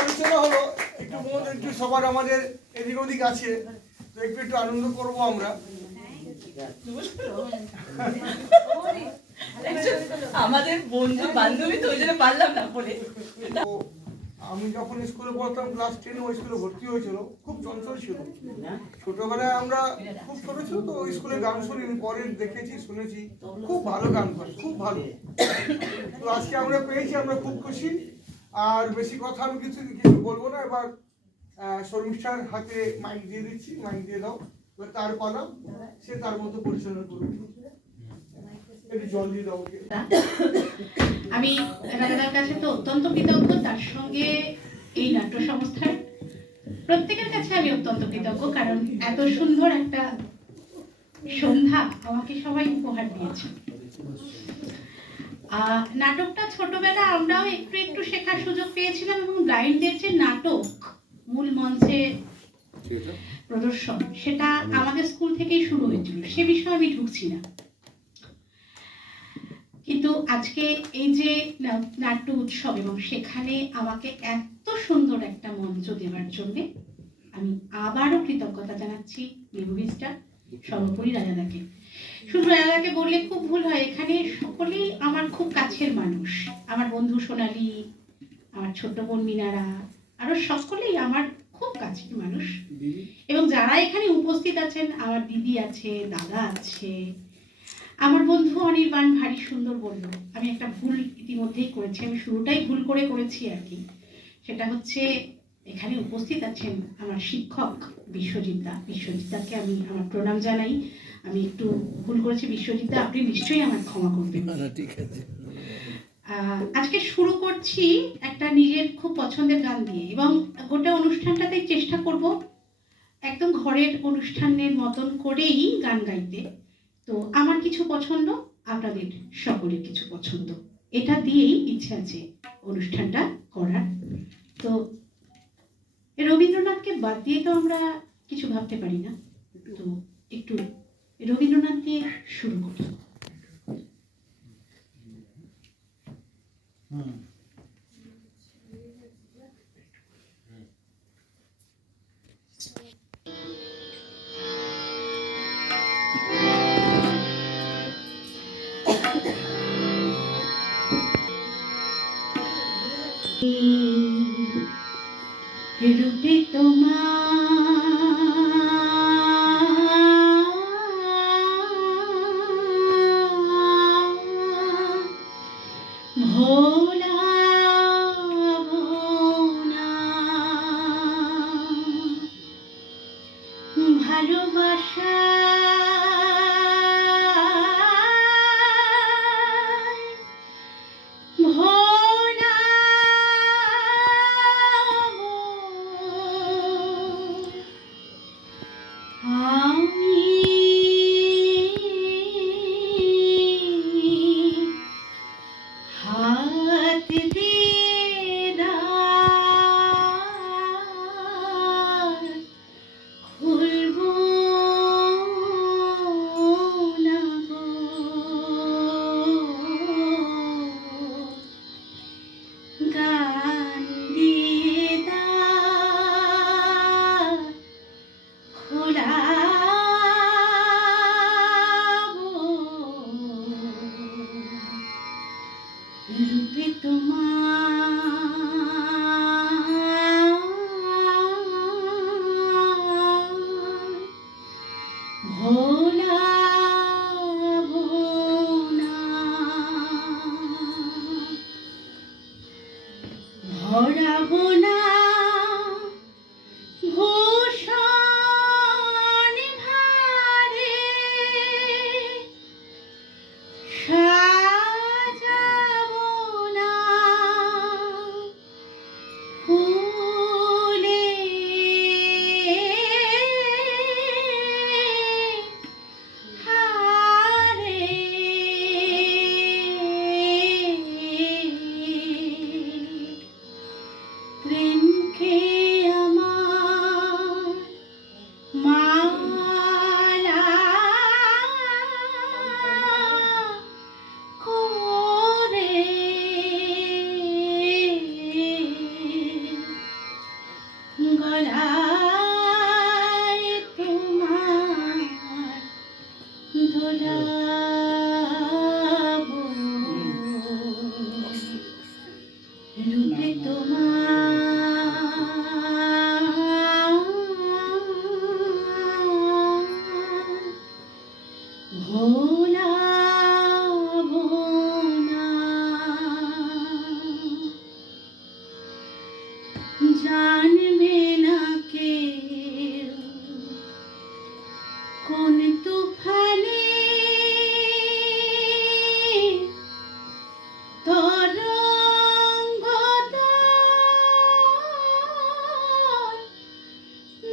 আলোচনা হলো একটু মন একটু সবার আমাদের এদিক ওদিক আছে, তো একটু একটু আনন্দ করবো আমরা। আমাদের বন্ধু বান্ধবী তো ওই জন্য পারলাম না বলে। আমি যখন স্কুলে পড়তাম ক্লাস 10 ওই স্কুলে ভর্তি হয়েছিল, খুব চঞ্চল ছিল। ছোটবেলায় আমরা খুব ছোট ছিল তো স্কুলে গান শুনিনি, পরে দেখেছি শুনেছি খুব ভালো গান করে, খুব ভালো। তো আজকে আমরা পেয়েছি, আমরা খুব খুশি। আর বেশি কথা আমি কিছু বলবো না, এবার শর্মিষ্ঠার হাতে মাইক দিয়ে দিচ্ছি, মাইক দিয়ে দাও, এবার তার পালা, সে তার মতো পরিচালনা করবে। একটু জল দিয়ে দাও। আমি রাজাদার কাছে তো অত্যন্ত কৃতজ্ঞ, তার সঙ্গে এই নাট্য সংস্থার প্রত্যেকের কাছে আমি অত্যন্ত কৃতজ্ঞ, কারণ এত সুন্দর একটা সন্ধ্যা আমাকে সবাই উপহার দিয়েছে। নাটকটা ছোটবেলা আমরাও একটু একটু শেখার সুযোগ পেয়েছিলাম, এবং ব্লাইন্ডদের যে নাটক মূল মঞ্চে প্রদর্শন, সেটা আমাদের স্কুল থেকেই শুরু হয়েছিল, সে বিষয়ে আমি ঢুকছি না। কিন্তু আজকে এই যে নাট্য উৎসব এবং সেখানে আমাকে এত সুন্দর একটা মঞ্চ দেওয়ার জন্য আমি আবারও কৃতজ্ঞতা জানাচ্ছি লিভুভিস্টা, সর্বোপরি রাজাদাকে। শুধু রাজাদাকে বললে খুব ভুল হয়, এখানে সকলেই আমার খুব কাছের মানুষ। আমার বন্ধু সোনালী, আমার ছোট বোন মিনারা, আরো সকলেই আমার খুব কাছের মানুষ। এবং যারা এখানে উপস্থিত আছেন, আমার দিদি আছে, দাদা আছে, আমার বন্ধু অনির্বাণ ভারী সুন্দর বলল। আমি একটা ভুল ইতিমধ্যেই করেছি, আমি শুরুটাই ভুল করেছি আর কি। সেটা হচ্ছে এখানে উপস্থিত আছেন আমার শিক্ষক বিশ্বজিৎদাকে আমি আমার প্রণাম জানাই। আমি একটু ভুল করেছি বিশ্বজিৎদা, আপনি নিশ্চয়ই আমার ক্ষমা করবেন। ঠিক আছে। আজকে শুরু করছি একটা নিজের খুব পছন্দের গান দিয়ে, এবং গোটা অনুষ্ঠানটাতে চেষ্টা করব একদম ঘরের অনুষ্ঠানের মতন করেই গান গাইতে। তো আমার কিছু পছন্দ, আপনাদের সকলের কিছু পছন্দ, এটা দিয়েই ইচ্ছে আছে অনুষ্ঠানটা করার। তো রবীন্দ্রনাথকে বাদ দিয়ে তো আমরা কিছু ভাবতে পারি না, তো একটু রবীন্দ্রনাথ দিয়ে শুরু করি। রূপে তোমার ভোলাবো না, ভালোবাসা রূপে তোমার ভোলাবো না, ভরাবো না ভূষণ ভারে, প্রেম রূপে তোমার ভোলাবো না, জানবে না কেউ কোন তুফানে তরঙ্গদল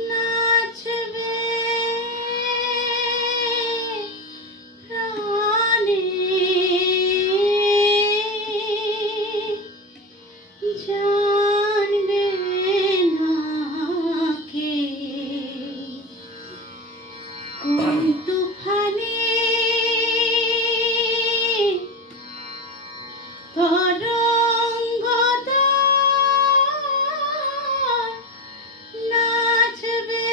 নাচবে প্রাণে, জানবে না কেউ কোন তুফানে তরঙ্গদল নাচবে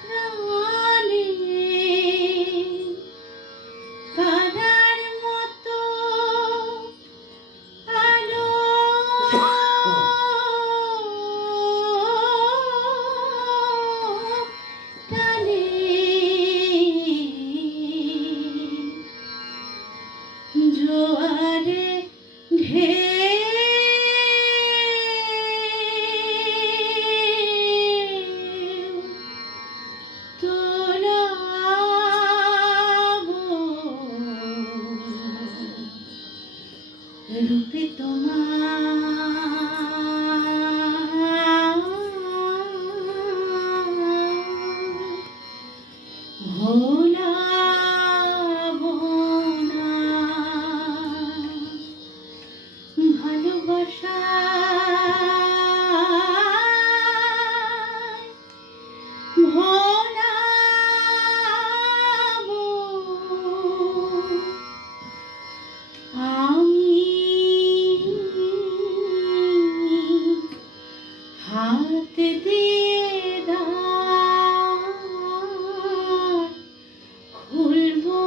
প্রাণে, তারার মতো আলো টানে, জোয়ারে ঢেউ তোলাবো, রূপে তোমার ভোলাবো না, ভালোবাসা ভোলাবো আমি, হাত দিয়ে দ্বার খুলবো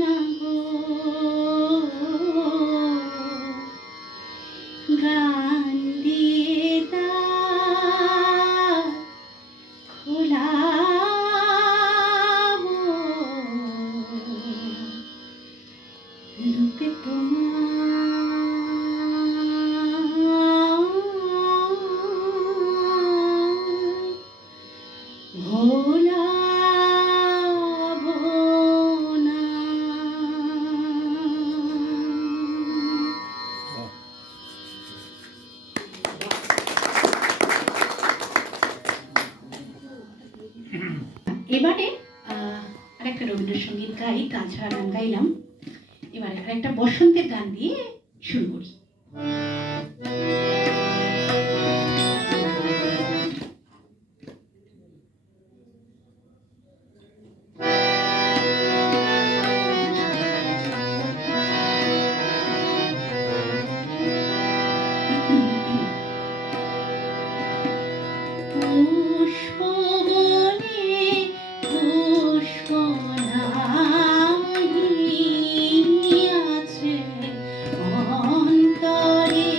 না গো, গান দিয়ে দ্বার খোলাবো, রূপে তোমার ভোলাবো না। এবারে আরেকটা রবীন্দ্রসঙ্গীত গাই, তাছাড়া গান গাইলাম, এবারে আরেকটা বসন্তের গান দিয়ে শুরু করি। পুষ্পবনে পুষ্প নাহিয়াছে অন্তরে,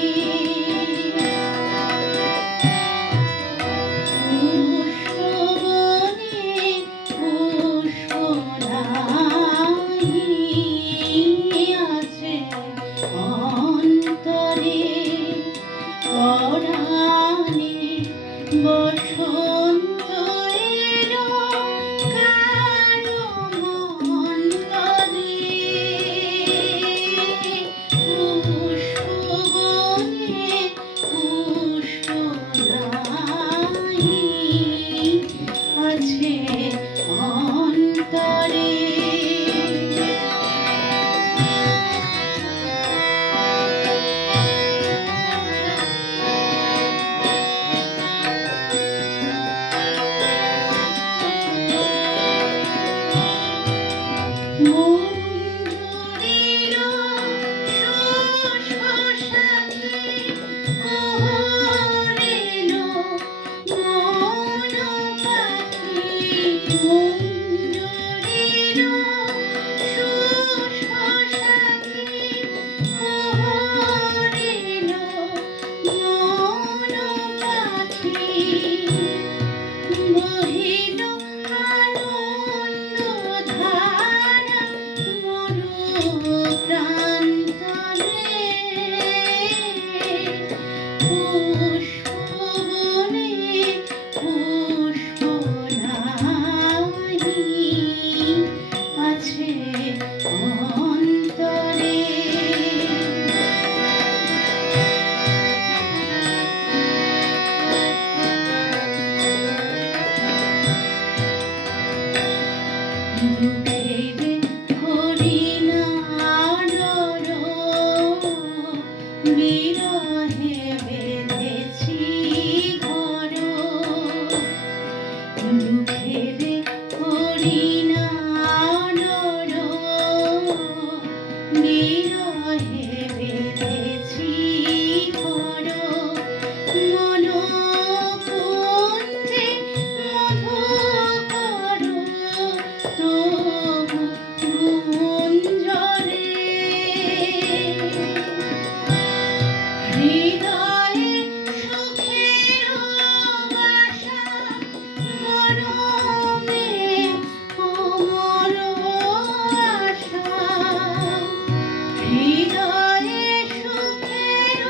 হৃদয়ে সুখের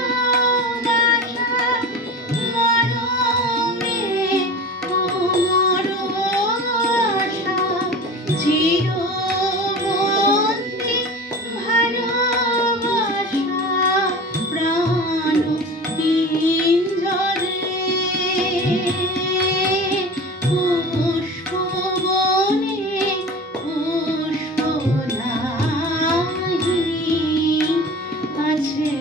বাসা মরমে অমর আশা চিরবন্দি ভালোবাসা প্রাণ পিঞ্জরে পুষ্পবনে পুষ্প নাহি আছে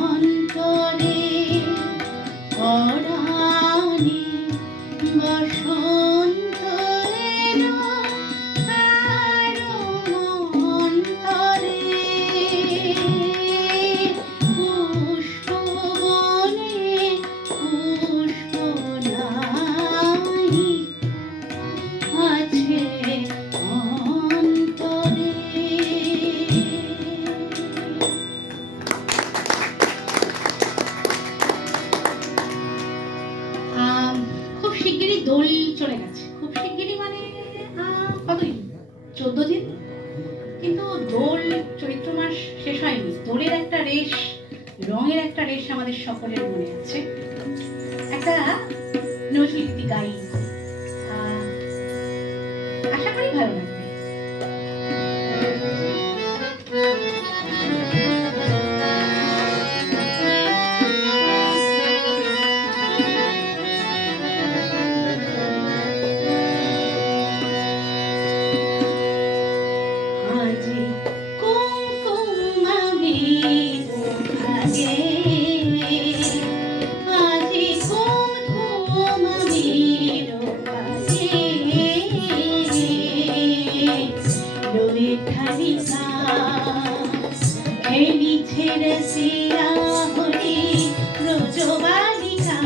অন্তরে পরাণে বসন্ত এলো কারো অন্তরে পুষ্পবনে পুষ্প নাহি আছে অন্তরে। খুব শিগগিরই দোল চলে গেছে, খুব শিগগিরই মানে কতদিন, 14 দিন, কিন্তু দোল চৈত্র মাস শেষ হয়নি। দোলের একটা রেশ, রঙের একটা রেশ আমাদের সকলের মনে আছে। একটা নজরুল গাই, আশা করি ভালো লাগবে। আজি কুমকুম আবির ভাগে, আজি কুমকুম আবির ভাগে, রোদে ঠালিকা খেলিছে রসিয়া হরি ব্রজবালিকা।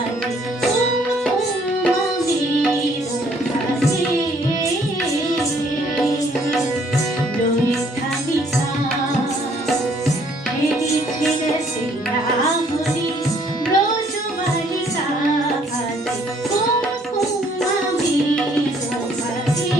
আজি কুমকুম আবির ভাগে, রোদে ঠালিকা খেলিছে রসিয়া হরি ব্রজবালিকা। আজি কুমকুম আবির ভাগে।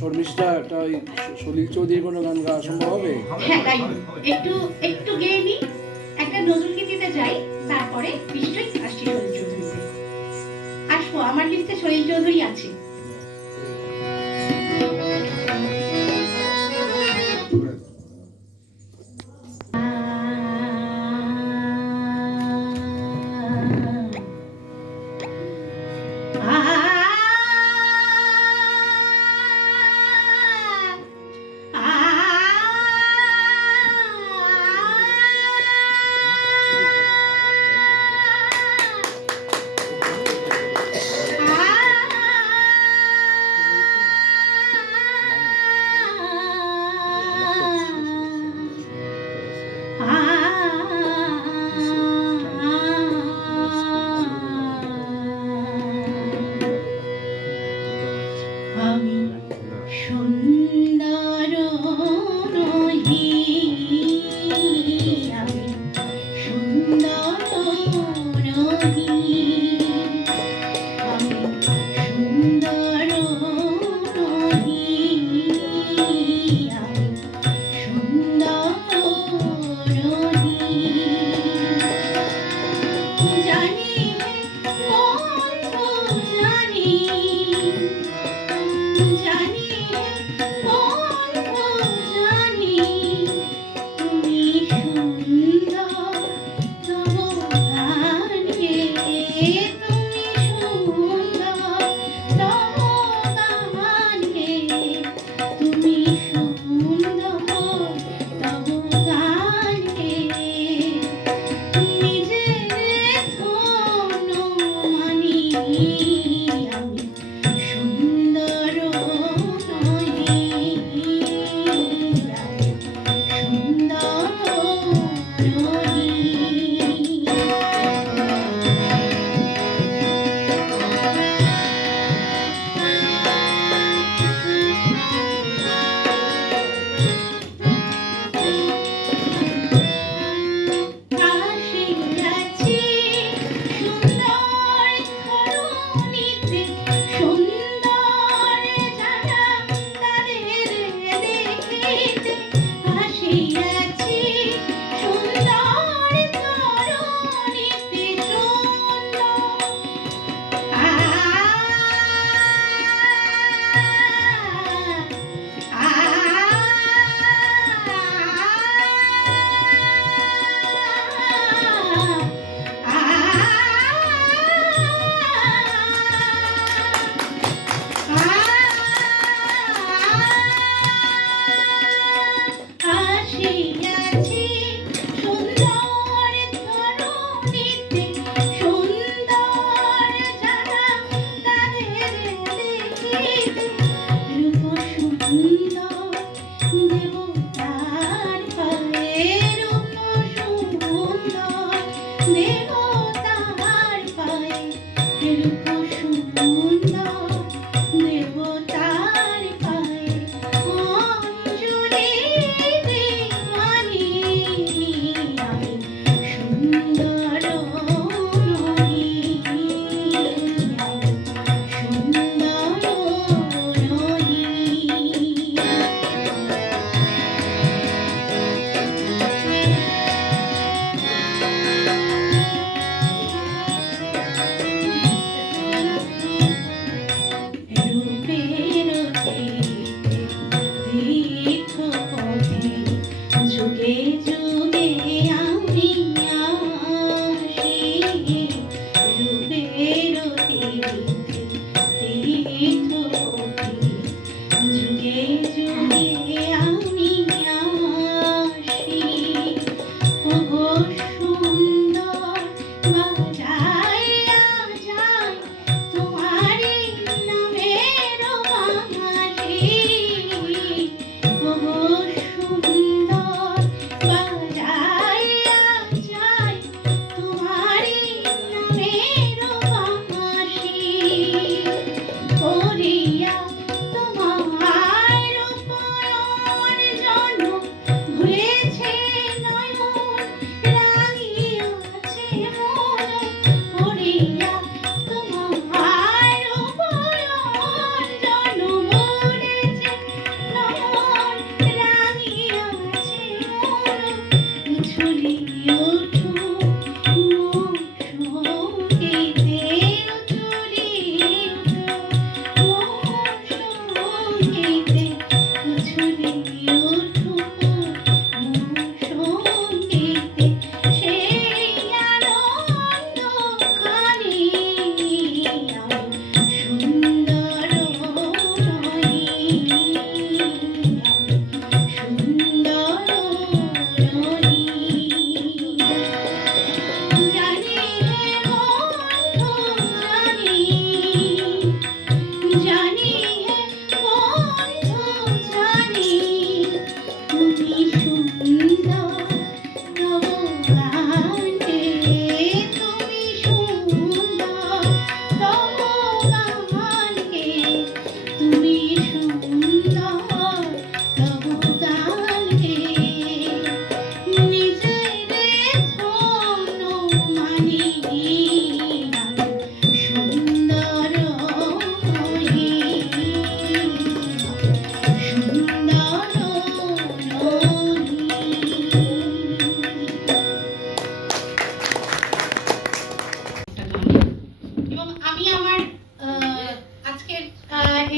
শর্মিষ্ঠা একটা ওই সলিল চৌধুরীর কোনো গান গাওয়া সম্ভব হবে? হ্যাঁ তাই একটু একটু গেয়ে নি, একটা নজরুল গীতিতে যাই, তারপরে নিশ্চয়ই আসছি সলিল চৌধুরীতে। আসবো, আমার লিস্টে সলিল চৌধুরী আছে। আমি সুন্দর নহি, আমি সুন্দর নহি, আমি সুন্দর নহি, আমি সুন্দর নহি, জানি বন্ধু জানি, জানি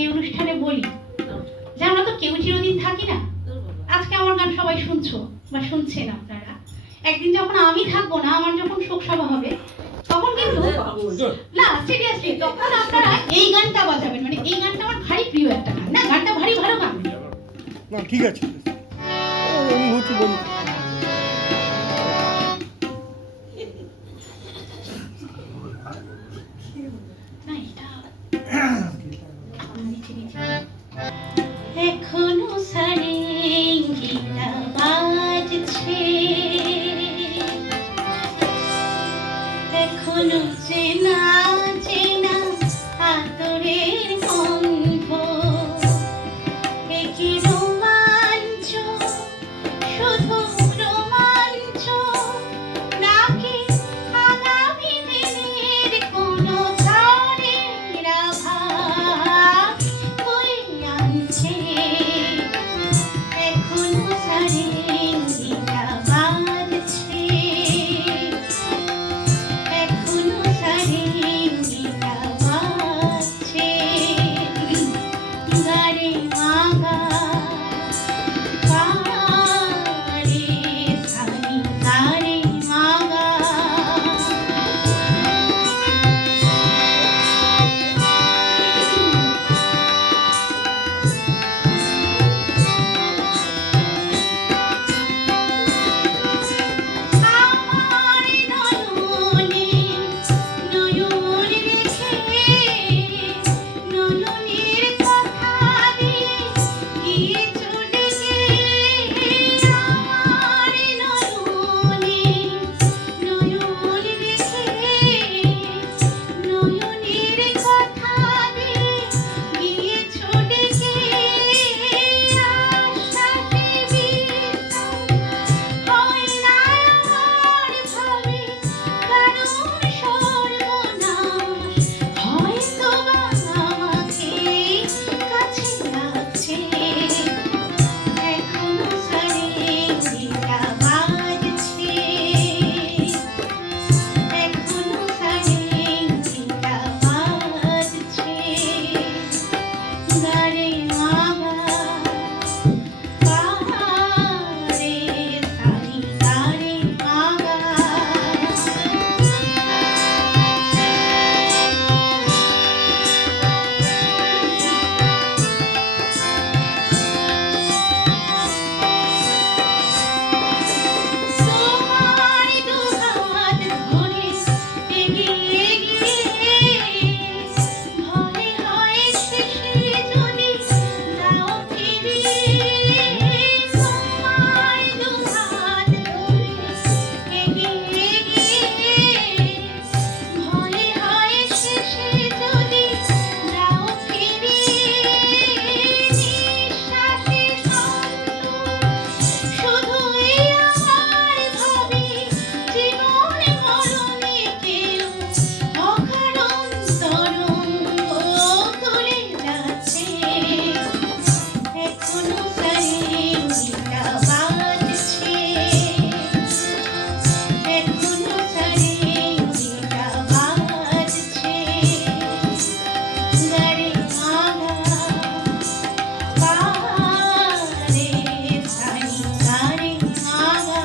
এই অনুষ্ঠানে বলি যে আমরা তো কেউ চিরদিন থাকি না। আজকে আমার গান সবাই শুনছো বা শুনছেন আপনারা, একদিন যখন আমি থাকবো না, আমার যখন শোক সভা হবে, তখন কিন্তু না সিরিয়াসলি তখন আপনারা এই গানটা বাজাবেন। মানে এই গানটা আমার ভারী প্রিয় একটা গান, না গানটা ভারী ভালো গান। না ঠিক আছে, অনুভূতি বলি। না এটা এখনো সারেঙ্গিটা বাজছে, এখনো চেনা চেনা আতরের গন্ধ, একই রোমাঞ্চ, শুধু রোমাঞ্চ, নাকি আগামী দিনের কোনো ঝড়ের আভাস বয়ে আনছে। এখনো সারেঙ্গিটা বাজছে, এখনো সারেঙ্গিটা বাজছে, গারে মাগা পারে সারি গারে মাগা। আমার নয়নে নয়ন রেখে, নয়নের কথা দিয়ে গিয়েছো ডেকে। আমার নয়নে নয়ন রেখে, নয়নের কথা দিয়ে গিয়েছো ডেকে। আশ্বাসে বিশ্বাস হয় না আমার ভাবে, কারণ সর্বনাশ হয়তো বা আমাকে কাছে লাগছে। এখনো সারেঙ্গিটা বাজছে, এখনো সারেঙ্গিটা বাজছে, গারে মাগা পারে সারি গারে মাগা। তোমার দুহাত ধরে এগিয়ে গিয়ে, ভয় হয় শেষে যদি দাও ফিরিয়ে। তোমার দুহাত ধরে এগিয়ে গিয়ে, ভয় হয় শেষে যদি দাও ফিরিয়ে। নিঃশ্বাসে সন্তোষ শুধুই আমার ভাবি, জীবনে মরণে কেউ অকারণ তরঙ্গ তুলে যাচ্ছে। এখনো সারেঙ্গিটা বাজছে, এখনো সারেঙ্গিটা বাজছে, গারে মাগা পারে সারি গারে মাগা।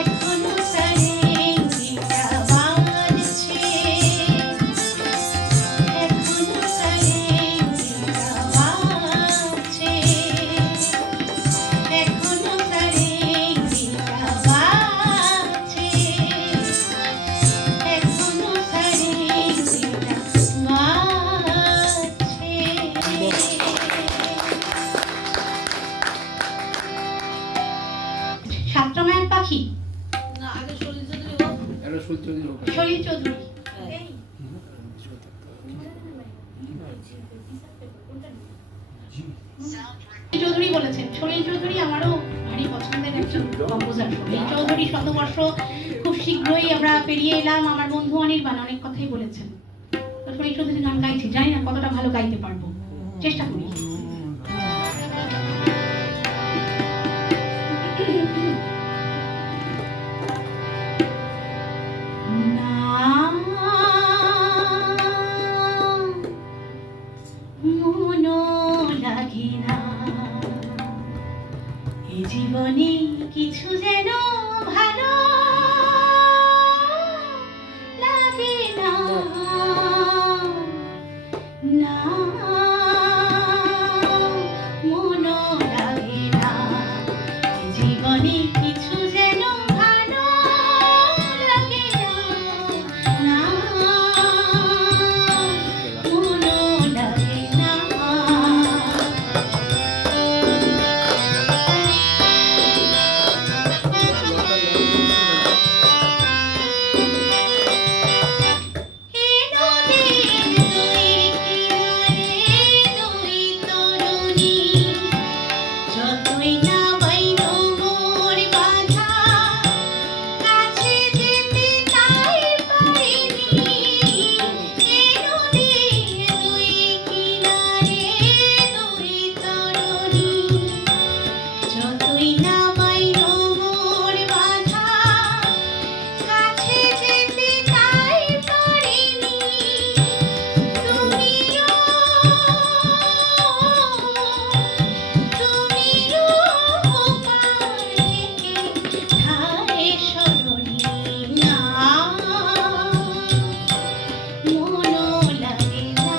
এখনো সারেঙ্গিটা বাজছে, এখনো সারেঙ্গিটা বাজছে, এখনো সারেঙ্গিটা বাজছে, এখনো সারেঙ্গিটা বাজছে। সাতটা মায়ের পাখি একটা সূত্র দিল সলিল চৌধুরী। চৌধুরী বলেছেন, সলিল চৌধুরী আমারও ভারী পছন্দের একজন কম্পোজার। সলিল চৌধুরী শতবর্ষ খুব শীঘ্রই আমরা পেরিয়ে এলাম, আমার বন্ধু অনির্বাণ অনেক কথাই বলেছেন। তো সলিল চৌধুরী গান গাইছি, জানি না কতটা ভালো গাইতে পারবো, চেষ্টা করি। না মনও লাগে না এ জীবনে কিছু যেন ভালো লাগে না না মনও লাগে না এ জীবনে কিছু যেন ভালো লাগে না না মনও লাগে না হে নদীর দুই কিনারে দুই তরুণী যতই না বাইর মোর বাধা কাছে যেতে তাই পারিনি হে নদীর দুই কিনারে দুই তরুণী যতই না বাইর মোর বাধা কাছে যেতে তাই পারিনি তুমিও পারে ধারে সরণি না মনও লাগে না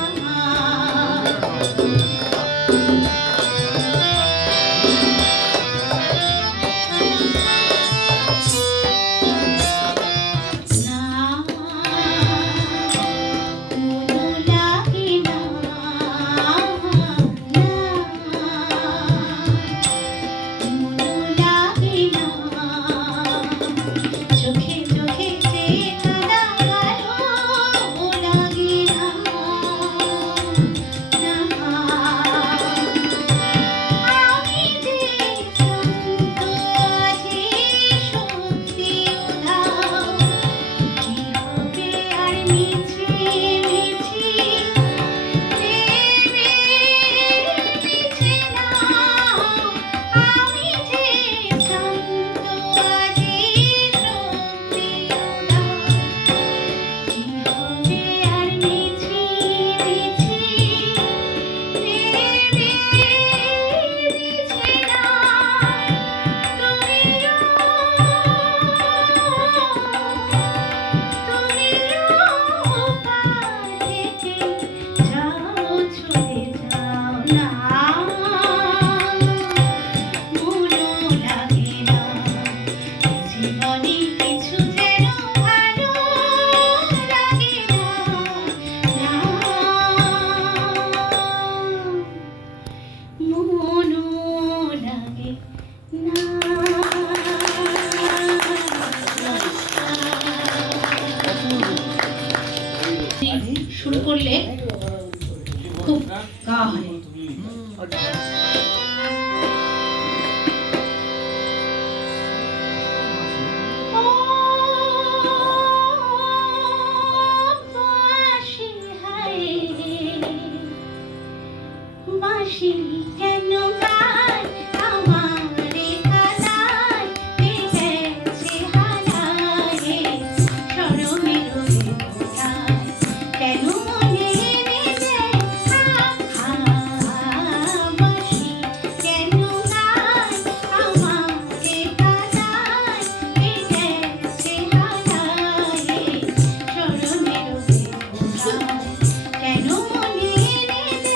না মনও লাগে না মনও লাগে না চোখে চোখে চেয়ে কাঁদা ভালো লাগে না আমি যে শান্ত আছি সত্যি উধাও কি হবে আর মিছি মিছি প্রেমে মিছে না আমি যে শান্ত আছি সত্যি উধাও কি হবে আর মিছি মিছি প্রেমে মিছে না তুমিও পারেতে যাও চলে যাও না মনও লাগে না জীবনে কিছু যেন ভালো লাগে না মনও লাগে না শুরু করলে খুব গা হয় ও বাঁশি হায় বাঁশি কেন গায় আমারে কাদায় গেছে হারায় শরমের কোথায় কেন মনে নেবে বাঁশি কেন গায় আমারে কাদায় গেছে হারায় শরমের কোথায় কেন মনে নেবে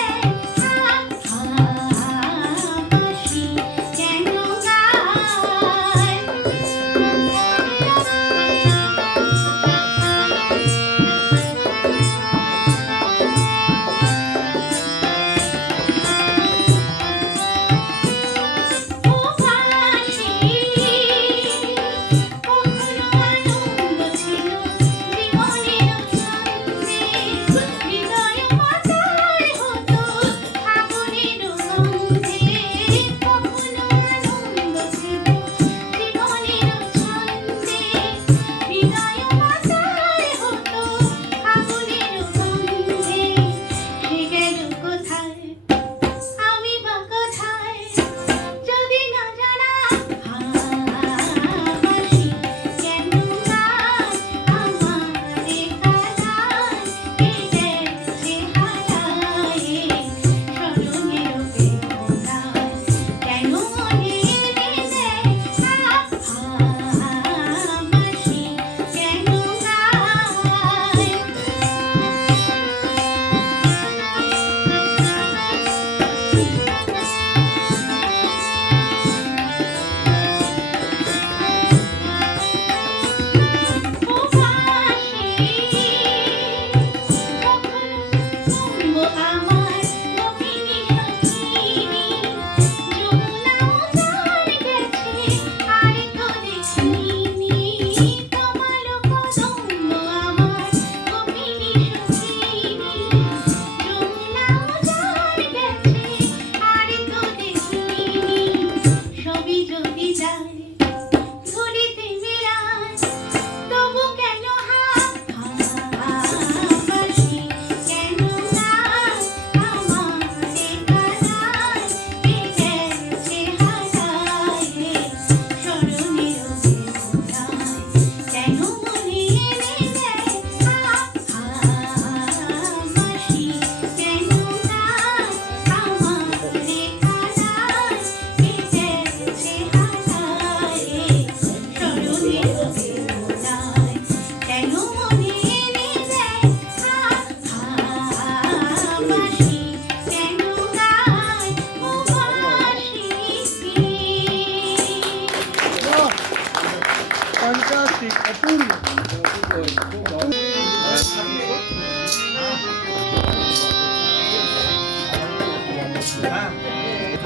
হ্যাঁ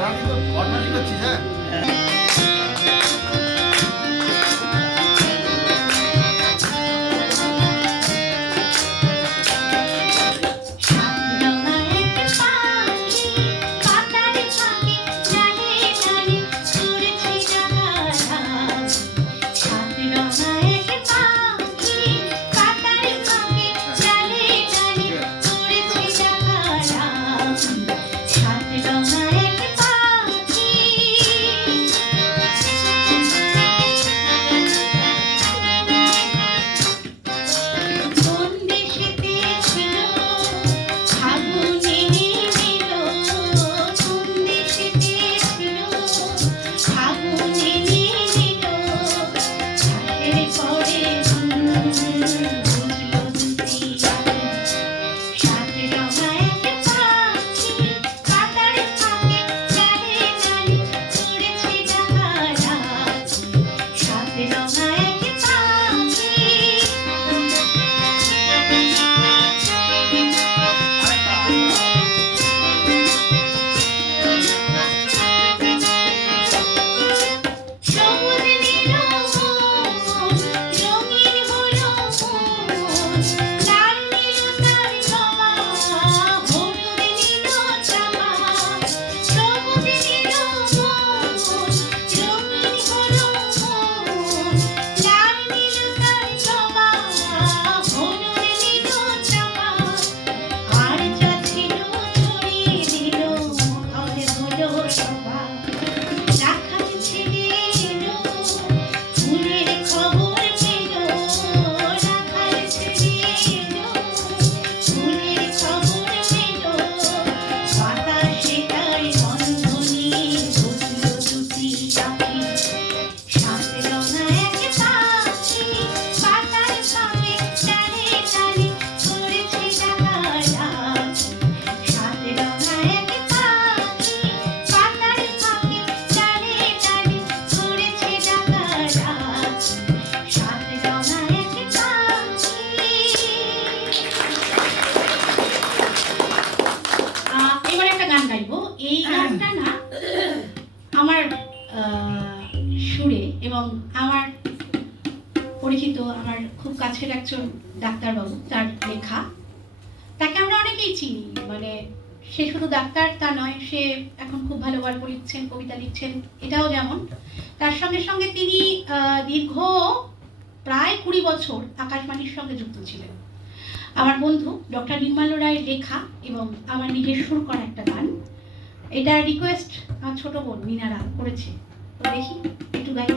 আমি তো ফর্মালি করছিস হ্যাঁ সুরে এবং আমার পরিচিত আমার খুব কাছের একজন ডাক্তারবাবু তার লেখা, তাকে আমরা অনেকেই চিনি, মানে সে শুধু ডাক্তার তা নয়, সে এখন খুব ভালো গল্প লিখছেন, কবিতা লিখছেন, এটাও যেমন। তার সঙ্গে সঙ্গে তিনি দীর্ঘ প্রায় 20 বছর আকাশবাণীর সঙ্গে যুক্ত ছিলেন। আমার বন্ধু ডক্টর নির্মল রায়ের লেখা এবং আমার নিজের সুর করা একটা গান, এটা রিকোয়েস্ট আমার ছোট বোন মিনারা করেছে, তো দেখি একটু গাই।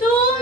তুমি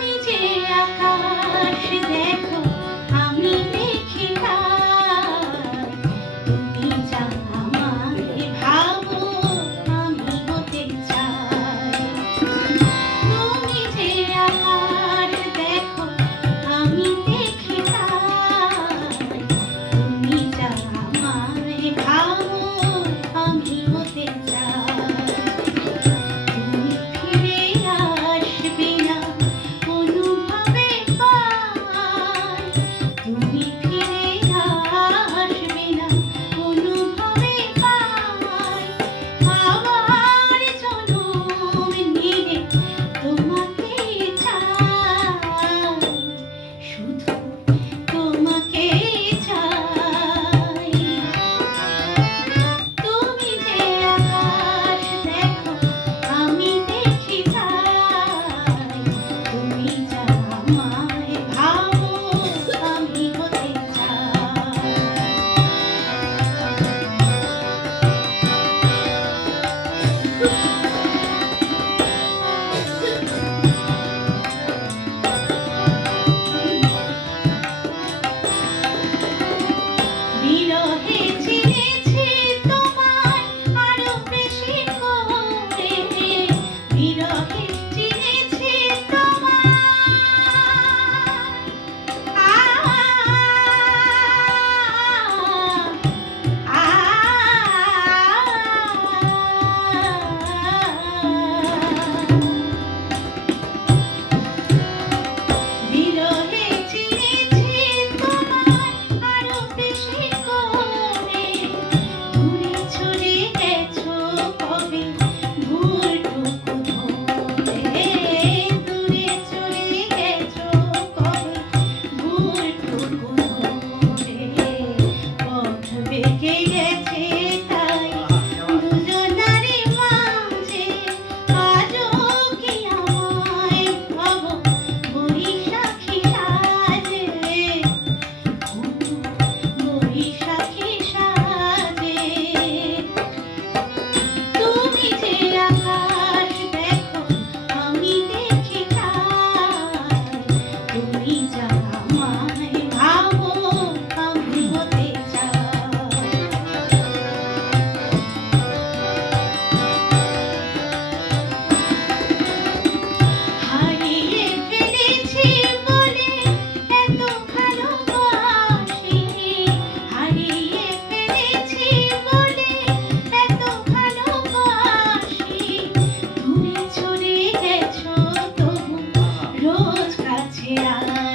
কাছে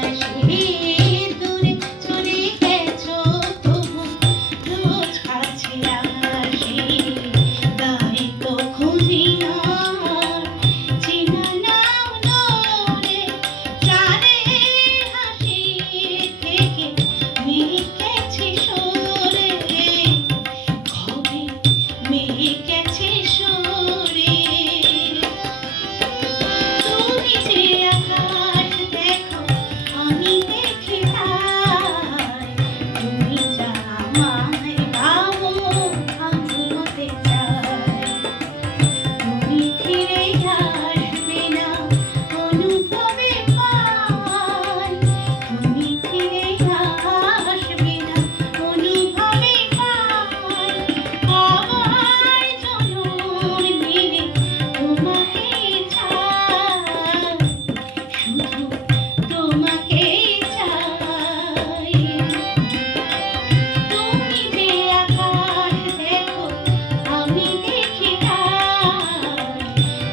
আসি দূরে চলে গেছো তবু রোজ কাছে আসি গায়ে তো খুঁজি না চিনা নাও নরে চাঁদে হাসি থেকে মেকেছে সরে কবে মেকেছে সরে তুমি যে আকাশ দেখো আমি দেখি তাই তুমি যা আমায় ভাবো আমি হতে চাই তুমি ফিরে আসবে না অনুভবে পাই তুমি ফিরে আসবে না অনুভবে পাই আবার জনম দিলে তোমাকে চাই শুধু তোমাকে চাই তুমি যে আকাশ দেখো আমি দেখি তাই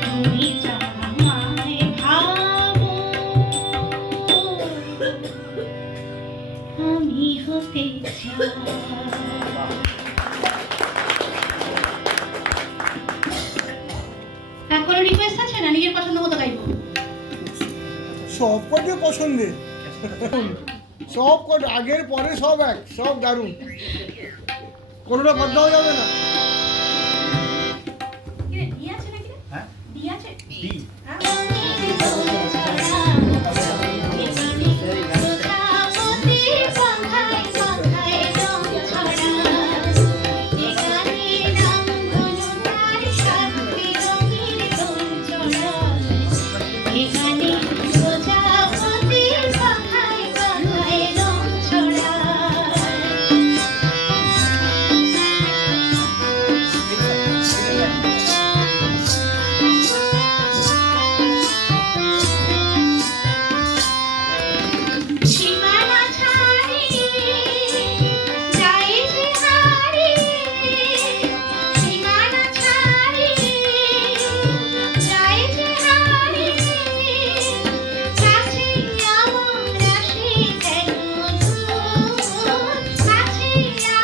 তুমি যা আমায় ভাবো আমি হতে চাই। কোনো রিকোয়েস্ট আছে না নিজের পছন্দ মতো গাইবো? সব কটি পছন্দের, সব কটি আগের পরে সব এক, সব দারুণ, কোনোটা বাদ দেওয়া যাবে না। ডি আছে নাকি? হ্যাঁ ডি আছে। সীমানা ছাড়িয়ে যাই যে হারিয়ে সীমানা ছাড়িয়ে যাই যে হারিয়ে কাছে আমার আসি কেন দূর কাছে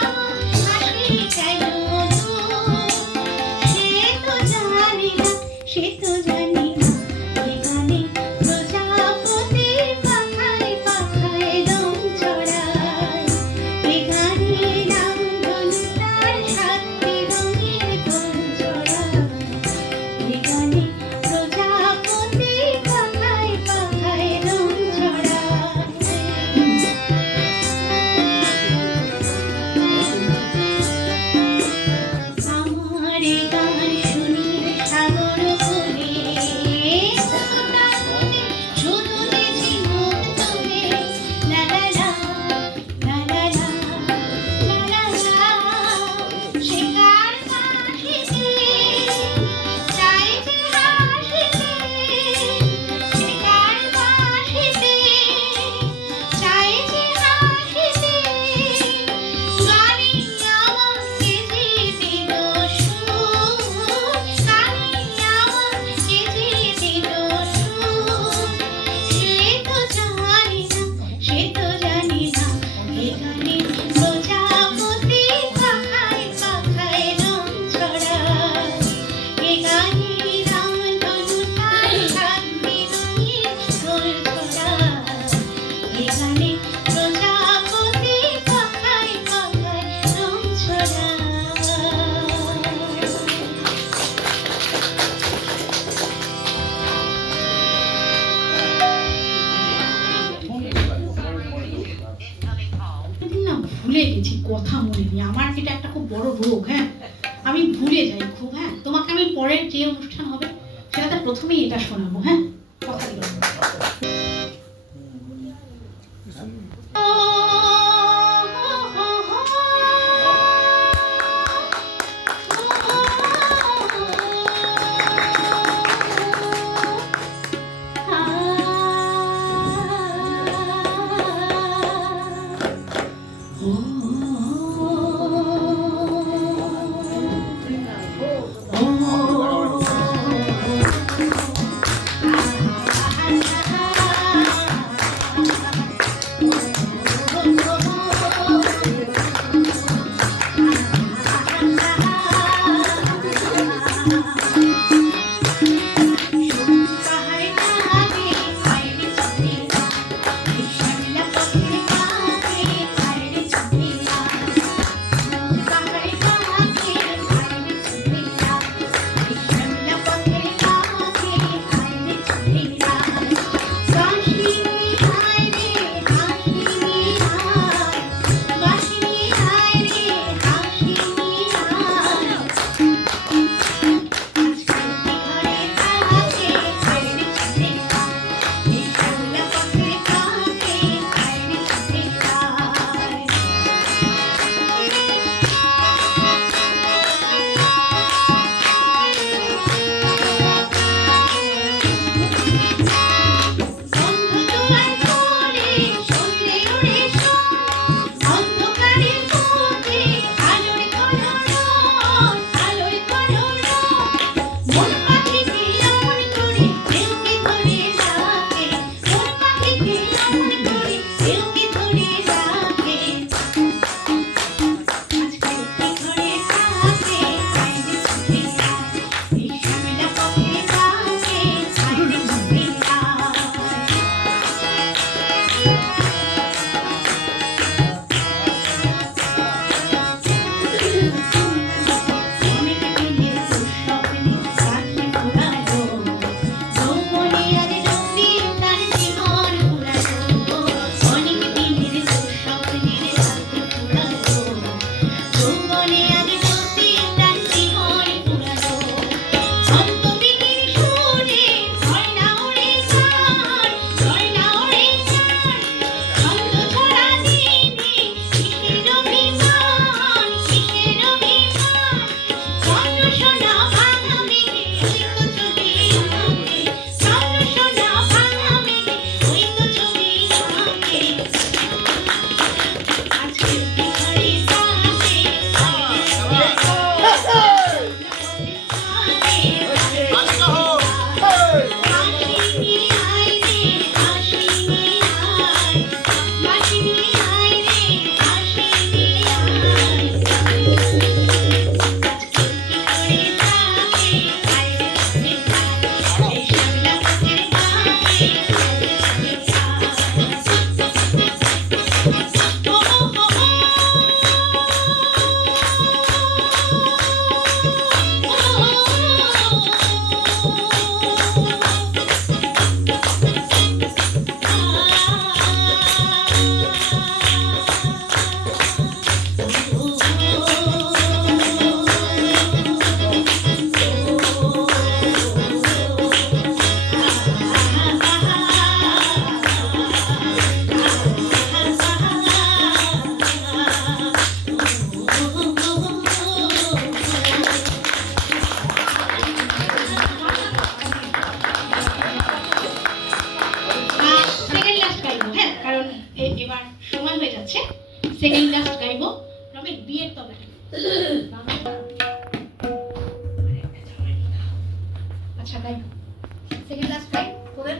আমার আসি কেন দূর সে তো জানি না সে তো জানি না এখানে প্রজাপতি পাখায় পাখায় রং ছড়ায় এখানে রামধনু তার সাথে রঙের দোল ছড়ায় এখানে প্রজাপতি পাখায় পাখায় রং ছড়ায় আমার গান শুনিয়ে সাগর বলে শুধু দেখি মুখ তুলে লা লা লা লা লা লা লা লা শিকার হাসিতে চাই যে হাসিতে শিকার হাসিতে চাই যে হাসিতে গানে আমাকে যেতে দোষু গানে আমাকে যেতে দোষু সে তো জানি না এখানে প্রজাপতি পাখায় পাখায় রং ছড়ায় এখানে রামধনু তার সাথে রঙের দোল ছড়ায় এখানে প্রজাপতি পাখায় পাখায় রং ছড়ায়। এতদিন না ভুলে গেছি, কথা মনে নেই। আমার এটা একটা খুব বড় রোগ, হ্যাঁ আমি ভুলে যাই খুব। হ্যাঁ তোমাকে আমি পরের যে অনুষ্ঠান হবে সেটাতে প্রথমেই এটা শোনাবো। হ্যাঁ কথা দিলাম। সেকেন্ড লাস্ট গাইবো রমেশ বিয়ের তবে আচ্ছা গাইবো সেকেন্ড লাস্ট গাই তোদের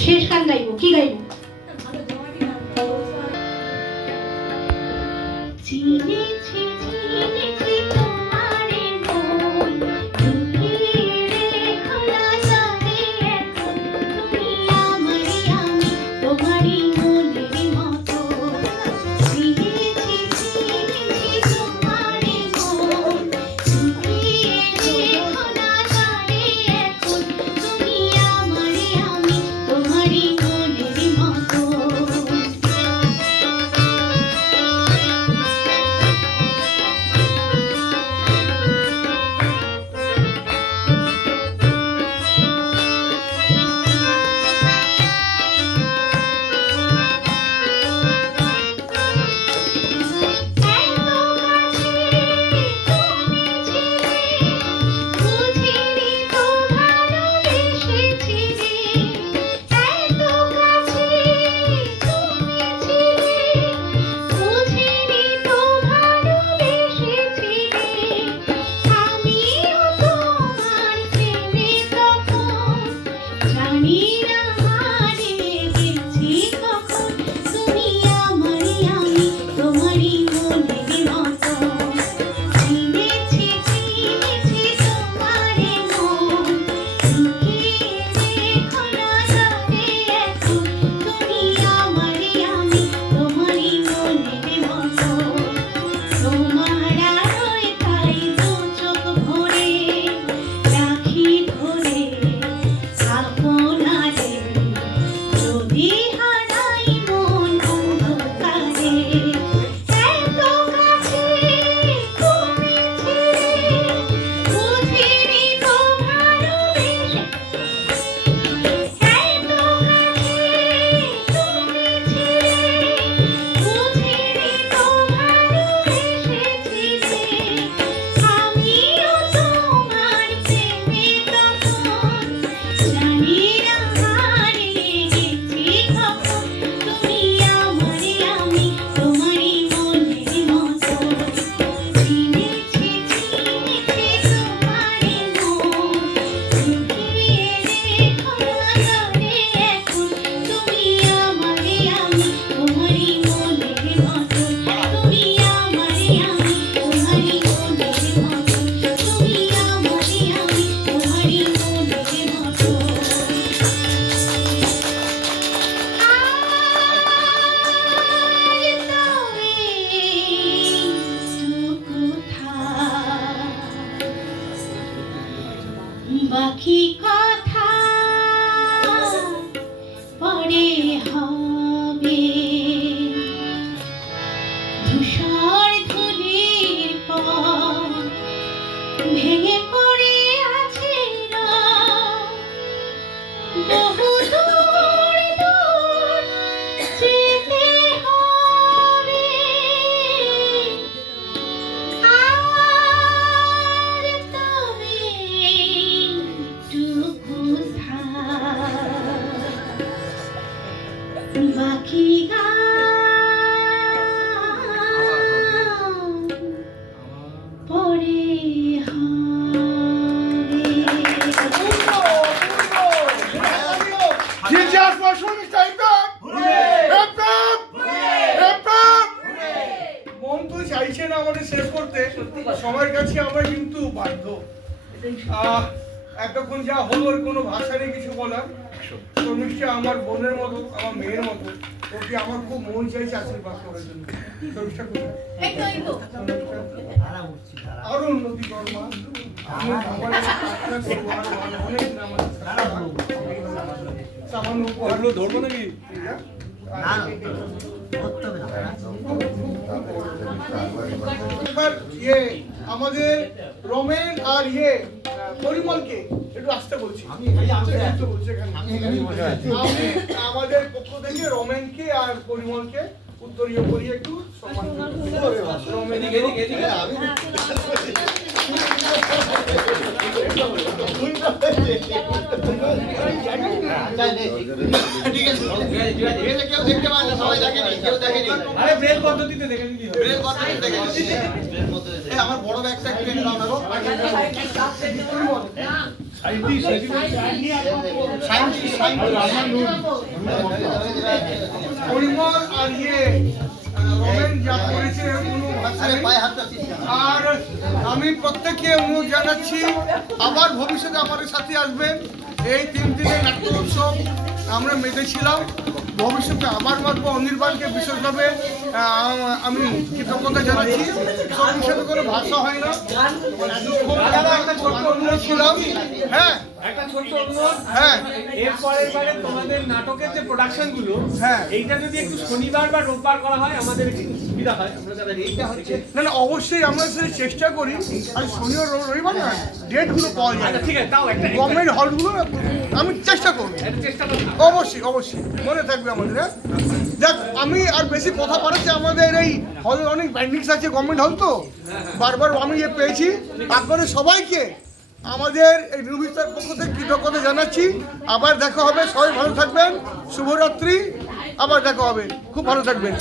শেষ গান গাইবো কি গাইবো চিনেছি চিনেছি তোমারে মন তুমি রেখো না জানি এখন তুমি আমারই আমি তোমারই মনের মতো চিনেছি চিনেছি তোমারে মন তুমি রেখো না জানি এখন তুমি আমারই আমি তোমারই মনের মতো ধূসর ধুলির পর ভেঙে পড়ে আছে রং। বহু দূর দূর যেতে হবে, আর তবে টুকু বাকি পরে হবে। Jesus for sure is time back. Hip hop! Hip hop! মন তো চাইছে না আমাদের শেষ করতে, সময়ের কাছে আমরা কিন্তু বাধ্য। এতক্ষণ যা হলো ওর কোনো ভাষা নেই কিছু বলার। শর্মিষ্ঠা আমার বোনের মতো, আমার মেয়ের মতো, ওকে আমার খুব মন চাইছে আশীর্বাদ করার জন্য। শর্মিষ্ঠা কোথায়? আরো উন্নতি কর মা। আমি আমার আপনার সেবার অনেক নাম আছে। সামান্য উপহার ধরবো নাকি? এবার আমাদের রমেন আর পরিমলকে একটু আসতে বলছি। আমি আমাদের পক্ষ থেকে রমেনকে আর পরিমলকে উত্তরীয় করিয়ে একটু সম্মান রমেন আমার বড় ব্যাগটা কিনে নাও না গো। পরিমল আর রমেন যা করেছে কোনো ভাষা নেই। আর আমি প্রত্যেককে অনুরোধ জানাচ্ছি আবার ভবিষ্যতে আমাদের সাথে আসবেন। এই 3 দিনের নাট্য উৎসব আমরা মেতেছিলাম, ভবিষ্যতে আবার মাত্র অনির্বাণকে বিশেষভাবে আমি কৃতজ্ঞতা জানাচ্ছি। সবার সাথে কোনো ভাষা হয় না, একটা ছোট্ট অনুরোধ ছিলাম। হ্যাঁ একটা ছোট্ট অনুরোধ, হ্যাঁ এরপরে তোমাদের নাটকের যে প্রোডাকশন গুলো, হ্যাঁ এইটা যদি একটু শনিবার বা রোববার করা হয় আমাদের একটু সুবিধা হয়। আমরা যারা এইটা হচ্ছে না না অবশ্যই আমরা সেটা চেষ্টা করি। আর শনি ও রবিবার না ডেটগুলো পাওয়া যায় না। ঠিক আছে, তাও একটা গভর্নমেন্ট হলগুলো আমি চেষ্টা করবো। চেষ্টা করতে অবশ্যই অবশ্যই মনে থাকবে আমাদের। হ্যাঁ দেখ আমি আর বেশি কথা বাড়াচ্ছি, আমাদের এই হলে অনেক ব্যান্ডিংস আছে, গভর্নমেন্ট হল তো বারবার আমি পেয়েছি। আপনাদের সবাইকে আমাদের এই নির্বিচার পক্ষ থেকে কৃতজ্ঞতা জানাচ্ছি। আবার দেখা হবে, সবাই ভালো থাকবেন, শুভরাত্রি, আবার দেখা হবে, খুব ভালো থাকবেন।